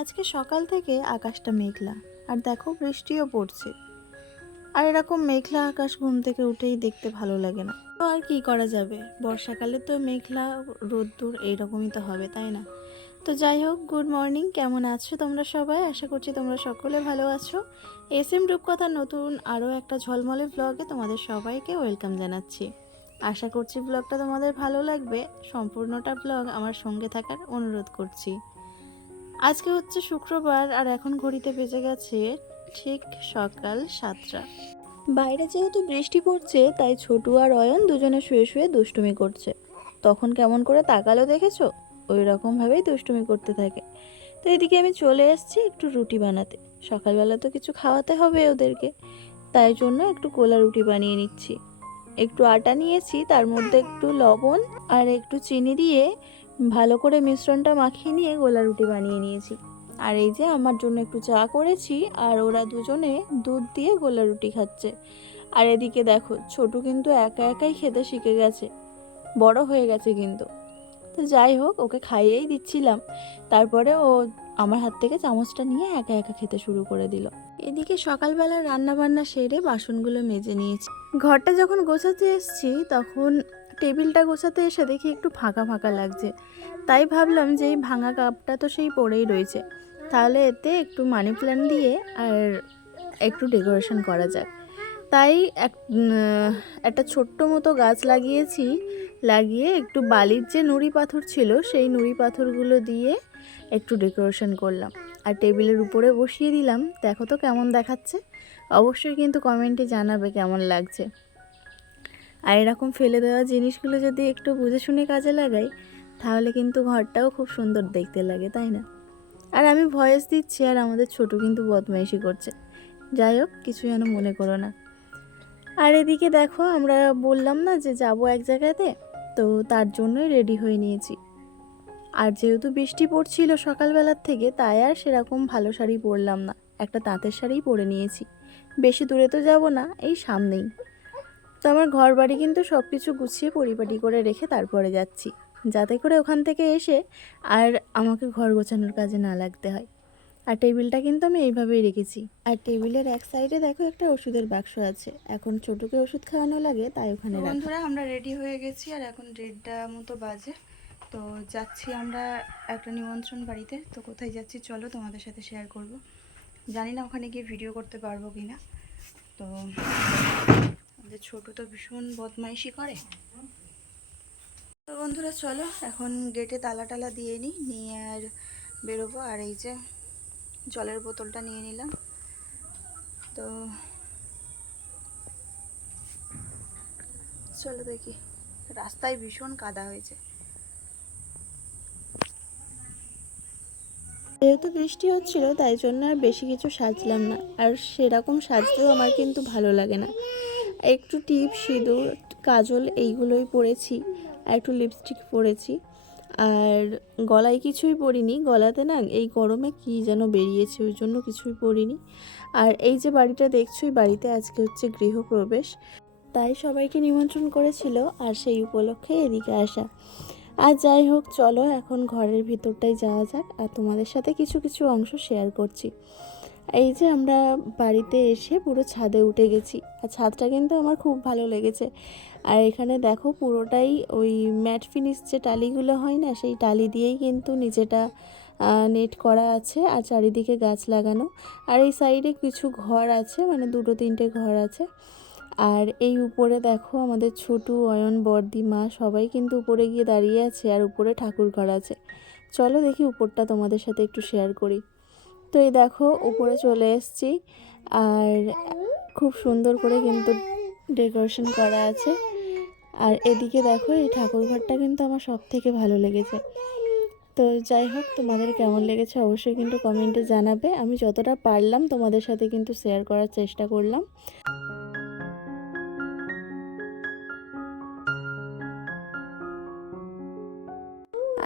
আজকে সকাল থেকে আকাশটা মেঘলা, আর দেখো বৃষ্টিও পড়ছে। আর এরকম মেঘলা আকাশ ঘুম থেকে উঠেই দেখতে ভালো লাগে না। তো আর কি করা যাবে, বর্ষাকালে তো মেঘলা রোদ্দুর এইরকমই তো হবে, তাই না? তো যাই হোক, গুড মর্নিং, কেমন আছো তোমরা সবাই? আশা করছি তোমরা সকলে ভালো আছো। এস এম রূপকথার নতুন আরও একটা ঝলমলে ব্লগে তোমাদের সবাইকে ওয়েলকাম জানাচ্ছি। আশা করছি ব্লগটা তোমাদের ভালো লাগবে। সম্পূর্ণটা ব্লগ আমার সঙ্গে থাকার অনুরোধ করছি। আজকে হচ্ছে শুক্রবার, আর এখন ঘড়িতে বেজে গেছে ঠিক সকাল 7টা। বাইরে যেহেতু বৃষ্টি পড়ছে, তাই ছোটু আর অয়ন দুজনে শুয়ে শুয়ে দুষ্টুমি করছে। তখন কেমন করে তাকালো দেখেছো? ওই রকমভাবেই দুষ্টুমি করতে থাকে। তো এদিকে আমি চলে এসেছি একটু রুটি বানাতে। সকালবেলা তো কিছু খাওয়াতে হবে ওদেরকে, তাই জন্য একটু গোলা রুটি বানিয়ে নিচ্ছি। একটু আটা নিয়েছি, তার মধ্যে একটু লবণ আর একটু চিনি দিয়ে ভালো করে মিশ্রণটা মাখিয়ে নিয়ে গোলা রুটি বানিয়ে নিয়েছি। আর এই যে আমার জন্য একটু চা করেছি, আর ওরা দুজনে দুধ দিয়ে গোলা রুটি খাচ্ছে। আর এদিকে দেখো, ছোটু কিন্তু একা একাই খেতে শিখে গেছে, বড় হয়ে গেছে কিন্তু। তো যাই হোক, ওকে খাইয়েই দিচ্ছিলাম, তারপরে ও আমার হাত থেকে চামচটা নিয়ে একা একা খেতে শুরু করে দিল। এদিকে সকালবেলা রান্না বান্না সেরে বাসনগুলো মেজে নিয়েছি। ঘরটা যখন গোছাতে এসেছি, তখন টেবিলটা গোছাতে এসে দেখি একটু ফাঁকা ফাঁকা লাগছে। তাই ভাবলাম যে এই ভাঙা কাপটা তো সেই পড়েই রয়েছে, তাহলে এতে একটু মানি প্ল্যান্ট দিয়ে আর একটু ডেকোরেশন করা যায়। তাই একটা ছোট্ট মতো গাছ লাগিয়েছি। লাগিয়ে একটু বালির যে নুড়ি পাথর ছিল, সেই নুড়ি পাথরগুলো দিয়ে একটু ডেকোরেশন করলাম, আর টেবিলের উপরে বসিয়ে দিলাম। দেখো তো কেমন দেখাচ্ছে, অবশ্যই কিন্তু কমেন্টে জানাবে কেমন লাগছে। আর এরকম ফেলে দেওয়া জিনিসগুলো যদি একটু বুঝে শুনে কাজে লাগাই, তাহলে কিন্তু ঘরটাও খুব সুন্দর দেখতে লাগে, তাই না? আর আমি ভয়েস দিচ্ছি, আর আমাদের ছোটু কিন্তু বদমাইশি করছে। যাই হোক, কিছু যেন মনে করো না। আর এদিকে দেখো, আমরা বললাম না যে যাব এক জায়গাতে, তো তার জন্যই রেডি হয়ে নিয়েছি। আর যেহেতু বৃষ্টি পড়ছিল সকালবেলার থেকে, তাই আর সেরকম ভালো শাড়ি পরলাম না, একটা তাঁতের শাড়িই পরে নিয়েছি। বেশি দূরে তো যাব না, এই সামনেই। তো আমার ঘর বাড়ি কিন্তু সব কিছু গুছিয়ে পরিপাটি করে রেখে তারপরে যাচ্ছি, যাতে করে ওখান থেকে এসে আর আমাকে ঘর গোছানোর কাজে না লাগতে হয়। আর টেবিলটা কিন্তু আমি এইভাবেই রেখেছি। আর টেবিলের এক সাইডে দেখো একটা ওষুধের বাক্স আছে, এখন ছোটকে ওষুধ খাওয়ানো লাগে, তাই ওখানে রাখা। বন্ধুরা, আমরা রেডি হয়ে গেছি, আর এখন 1:30 মতো বাজে। তো যাচ্ছি আমরা একটা নিমন্ত্রণ বাড়িতে। তো কোথায় যাচ্ছি চলো তোমাদের সাথে শেয়ার করব। জানি না ওখানে গিয়ে ভিডিও করতে পারবো কি না। তো আমাদের ছোট তো ভীষণ বদমাইশি করে। তো বন্ধুরা চলো, এখন গেটে তালা টালা দিয়ে নিয়ে আর বেরোবো। আর এই যে জলের বোতলটা নিয়ে নিলাম। তো চলো দেখি, রাস্তায় ভীষণ কাদা হয়েছে। যেহেতু বৃষ্টি হচ্ছিল, তাই জন্য আর বেশি কিছু সাজলাম না, আর সেরকম সাজতেও আমার কিন্তু ভালো লাগে না। একটু টিপ, সিঁদুর, কাজল এইগুলোই পরেছি, আর একটু লিপস্টিক পরেছি। আর গলায় কিছুই পরিনি, গলাতে না এই গরমে কি যেন বেরিয়েছে, ওই জন্য কিছুই পরিনি। আর এই যে বাড়িটা দেখছো, এই বাড়িতে আজকে হচ্ছে গৃহপ্রবেশ, তাই সবাইকে নিমন্ত্রণ করেছিল, আর সেই উপলক্ষে এদিকে আসা। আর যাই হোক, চলো এখন ঘরের ভিতরটাই যাওয়া যাক, আর তোমাদের সাথে কিছু কিছু অংশ শেয়ার করছি। এই যে আমরা বাড়িতে এসে পুরো ছাদে উঠে গেছি, আর ছাদটা কিন্তু আমার খুব ভালো লেগেছে। আর এখানে দেখো, পুরোটাই ওই ম্যাট ফিনিশ যে টালিগুলো হয় না, সেই টালি দিয়েই কিন্তু নিচেটা নেট করা আছে, আর চারিদিকে গাছ লাগানো। আর এই সাইডে কিছু ঘর আছে, মানে 2-3টে ঘর আছে। আর এই উপরে দেখো, আমাদের ছোটু, অয়ন, বর্দি, মা সবাই কিন্তু উপরে গিয়ে দাঁড়িয়ে আছে, আর উপরে ঠাকুর ঘর আছে। চলো দেখি উপরটা তোমাদের সাথে একটু শেয়ার করি। তো এই দেখো, উপরে চলে এসেছি, আর খুব সুন্দর করে কিন্তু ডেকোরেশন করা আছে। আর এদিকে দেখো, এই ঠাকুর ঘরটা কিন্তু আমার সব থেকে ভালো লেগেছে। তো যাই হোক, তোমাদের কেমন লেগেছে অবশ্যই কিন্তু কমেন্টে জানাবে। আমি যতটা পারলাম তোমাদের সাথে কিন্তু শেয়ার করার চেষ্টা করলাম।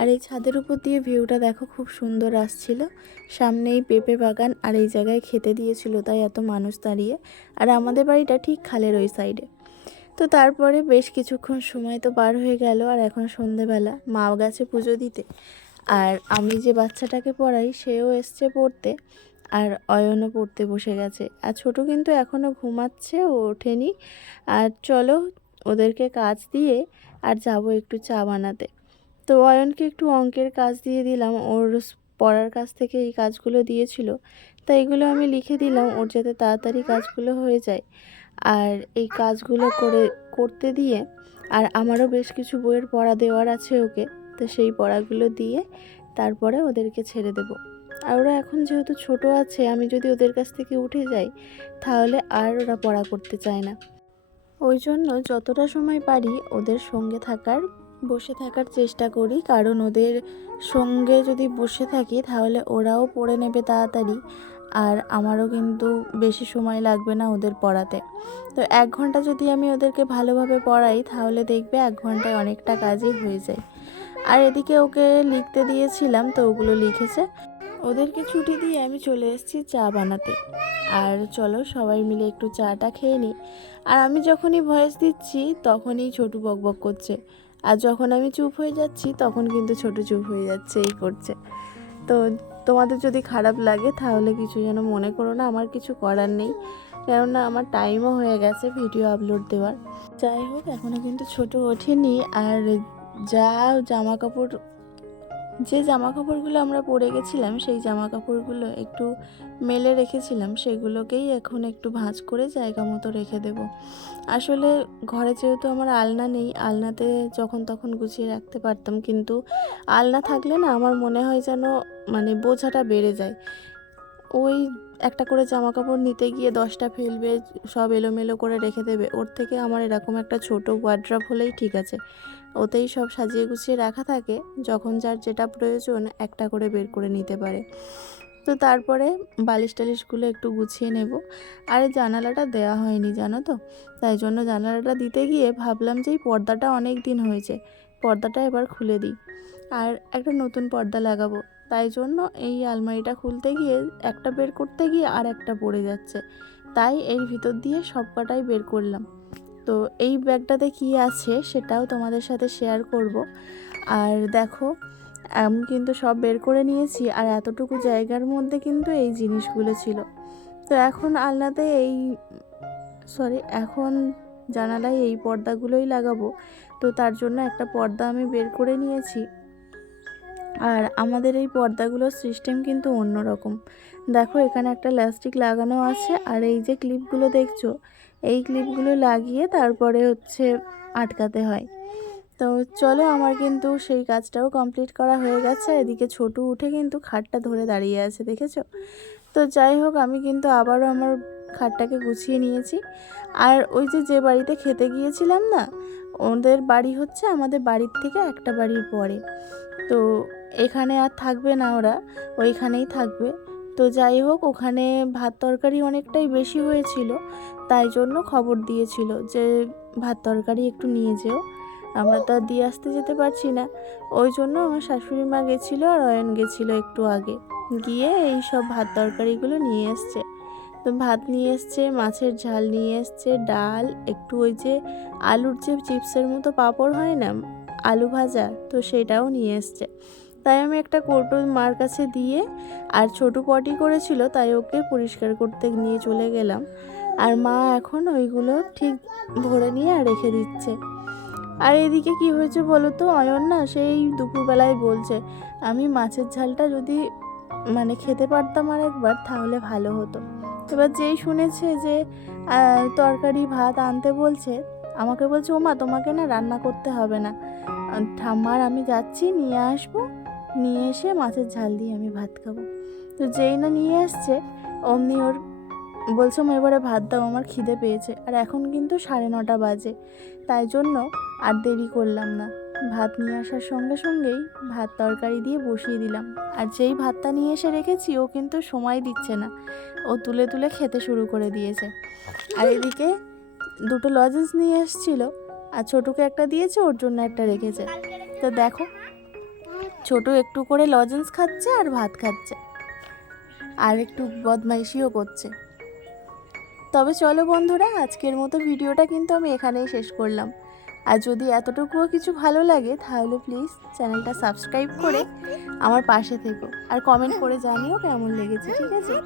আর এই ছাদের উপর দিয়ে ভিউটা দেখো, খুব সুন্দর আসছিল। সামনেই পেঁপে বাগান, আর এই জায়গায় খেতে দিয়েছিল, তাই এত মানুষ দাঁড়িয়ে। আর আমাদের বাড়িটা ঠিক খালের ওই সাইডে। তো তারপরে বেশ কিছুক্ষণ সময় তো পার হয়ে গেল, আর এখন সন্ধেবেলা মা গেছে পুজো দিতে। আর আমি যে বাচ্চাটাকে পড়াই সেও এসছে পড়তে, আর অয়নও পড়তে বসে গেছে। আর ছোট কিন্তু এখনও ঘুমাচ্ছে, ও ওঠেনি। আর চলো ওদেরকে কাজ দিয়ে আর যাব একটু চা বানাতে। তো অয়নকে একটু অঙ্কের কাজ দিয়ে দিলাম, ওর পড়ার কাছ থেকে এই কাজগুলো দিয়েছিল, তাই এগুলো আমি লিখে দিলাম ওর যাতে তাড়াতাড়ি কাজগুলো হয়ে যায়। আর এই কাজগুলো করতে দিয়ে আর আমারও বেশ কিছু বইয়ের পড়া দেওয়ার আছে ওকে, তো সেই পড়াগুলো দিয়ে তারপরে ওদেরকে ছেড়ে দেব। আর ওরা এখন যেহেতু ছোট আছে, আমি যদি ওদের কাছ থেকে উঠে যাই তাহলে আর ওরা পড়া করতে চায় না। ওই জন্য যতটা সময় পারি ওদের সঙ্গে বসে থাকার চেষ্টা করি, কারণ ওদের সঙ্গে যদি বসে থাকি তাহলে ওরাও পড়ে নেবে তাড়াতাড়ি, আর আমারও কিন্তু বেশি সময় লাগবে না ওদের পড়াতে। তো 1 ঘন্টা যদি আমি ওদেরকে ভালোভাবে পড়াই তাহলে দেখবে 1 ঘন্টায় অনেকটা কাজই হয়ে যায়। আর এদিকে ওকে লিখতে দিয়েছিলাম, তো ওগুলো লিখেছে। ওদেরকে ছুটি দিয়ে আমি চলে এসেছি চা বানাতে। আর চলো সবাই মিলে একটু চাটা খেয়ে নিই। আর আমি যখনই ভয়েস দিচ্ছি তখনই ছোটু বকবক করছে, আর যখন আমি চুপ হয়ে যাচ্ছি তখন কিন্তু ছোটু চুপ হয়ে যাচ্ছে, এই করছে। তো তোমাদের যদি খারাপ লাগে তাহলে কিছু যেন মনে করো না, আমার কিছু করার নেই, কেননা আমার টাইমও হয়ে গেছে ভিডিও আপলোড দেওয়ার। যাই হোক, এখনও কিন্তু ছোট ওঠেনি। আর যে জামা কাপড়গুলো আমরা পরে গেছিলাম সেই জামা কাপড়গুলো একটু মেলে রেখেছিলাম, সেগুলোকেই এখন একটু ভাঁজ করে জায়গা মতো রেখে দেব। আসলে ঘরে যেহেতু আমার আলনা নেই, আলনাতে যখন তখন গুছিয়ে রাখতে পারতাম, কিন্তু আলনা থাকলে না আমার মনে হয় যেন বোঝাটা বেড়ে যায়। ওই একটা করে জামা কাপড় নিতে গিয়ে 10টা ফেলবে, সব এলোমেলো করে রেখে দেবে। ওর থেকে আমার এরকম একটা ছোট ওয়ার্ড্রপ হলেই ঠিক আছে, ওতেই সব সাজিয়ে গুছিয়ে রাখা থাকে, যখন যার যেটা প্রয়োজন একটা করে বের করে নিতে পারে। তো তারপরে বালিশ টালিশগুলো একটু গুছিয়ে নেব। আর এই জানালাটা দেওয়া হয়নি জানো তো, তাই জন্য জানালাটা দিতে গিয়ে ভাবলাম যে এই পর্দাটা অনেক দিন হয়েছে, পর্দাটা এবার খুলে দিই আর একটা নতুন পর্দা লাগাবো। তাই জন্য এই আলমারিটা খুলতে গিয়ে একটা বের করতে গিয়ে আর একটা পড়ে যাচ্ছে, তাই এর ভিতর দিয়ে সব কটাই বের করলাম। তো এই ব্যাগটাতে কি আছে সেটাও তোমাদের সাথে শেয়ার করব। আর দেখো, আমি কিন্তু সব বের করে নিয়েছি, আর এতটুকু জায়গার মধ্যে কিন্তু এই জিনিসগুলো ছিল। তো এখন এখন জানালায় এই পর্দাগুলোই লাগাবো। তো তার জন্য একটা পর্দা আমি বের করে নিয়েছি। আর আমাদের এই পর্দাগুলোর সিস্টেম কিন্তু অন্যরকম। দেখো, এখানে একটা লাস্টিক লাগানো আছে, আর এই যে ক্লিপগুলো দেখছো, এই ক্লিপগুলো লাগিয়ে তারপরে আটকাতে হয়। তো চলো, আমার কিন্তু সেই কাজটাও কমপ্লিট করা হয়ে গেছে। এদিকে ছোটু উঠে কিন্তু খাটটা ধরে দাঁড়িয়ে আছে, দেখেছো? তো যাই হোক, আমি কিন্তু আবারও আমার খাটটাকে গুছিয়ে নিয়েছি। আর ওই যে বাড়িতে খেতে গিয়েছিলাম না, ওদের বাড়ি হচ্ছে আমাদের বাড়ির থেকে একটা বাড়ির পরে। তো এখানে আর থাকবে না ওরা, ওইখানেই থাকবে। তো যাই হোক, ওখানে ভাত তরকারি অনেকটাই বেশি হয়েছিল, তাই জন্য খবর দিয়েছিল যে ভাত তরকারি একটু নিয়ে যেও। আমরা তো আর দিয়ে আসতে যেতে পারছি না, ওই জন্য আমার শাশুড়ি মা গেছিলো আর অয়ন গেছিলো একটু আগে, গিয়ে এই সব ভাত তরকারিগুলো নিয়ে এসছে। তো ভাত নিয়ে এসছে, মাছের ঝাল নিয়ে এসছে, ডাল, একটু ওই যে আলুর যে চিপসের মতো পাঁপড় হয় না, আলু ভাজা, তো সেটাও নিয়ে এসছে। তাই আমি একটা কৌটো মার কাছে দিয়ে, আর ছোটো পটি করেছিল তাই ওকে পরিষ্কার করতে নিয়ে চলে গেলাম। আর মা এখন ওইগুলো ঠিক ভরে নিয়ে রেখে দিচ্ছে। আর এদিকে কি হয়েছে বলো তো, অয়ন না সেই দুপুরবেলায় বলছে আমি মাছের ঝালটা যদি খেতে পারতাম আর একবার তাহলে ভালো হতো। এবার যেই শুনেছে যে তরকারি ভাত আনতে বলছে, আমাকে বলছে ও মা, তোমাকে না রান্না করতে হবে না, ঠাম্মার আমি যাচ্ছি নিয়ে আসবো, নিয়ে এসে মাছের ঝাল দিয়ে আমি ভাত খাবো। তো যেই না নিয়ে আসছে অমনি ওর বলছে মা এবারে ভাত দাও, আমার খিদে পেয়েছে। আর এখন কিন্তু 9:30 বাজে, তাই জন্য আর দেরি করলাম না, ভাত নিয়ে আসার সঙ্গে সঙ্গেই ভাত তরকারি দিয়ে বসিয়ে দিলাম। আর যেই ভাতটা নিয়ে এসে রেখেছি ও কিন্তু সময় দিচ্ছে না, ও তুলে তুলে খেতে শুরু করে দিয়েছে। আর এদিকে 2টো লজেন্স নিয়ে এসেছিল, আর ছোটুকে একটা দিয়েছে, ওর জন্য একটা রেখেছে। তো দেখো, ছোটু একটু করে লজেন্স খাচ্ছে আর ভাত খাচ্ছে, আর একটু বদমাইশিও করছে। তবে চলো বন্ধুরা, আজকের মতো ভিডিওটা কিন্তু আমি এখানেই শেষ করলাম। আর যদি এতটুকুও কিছু ভালো লাগে তাহলে প্লিজ চ্যানেলটা সাবস্ক্রাইব করে আমার পাশে থেকো আর কমেন্ট করে জানিও কেমন লেগেছে, ঠিক আছে?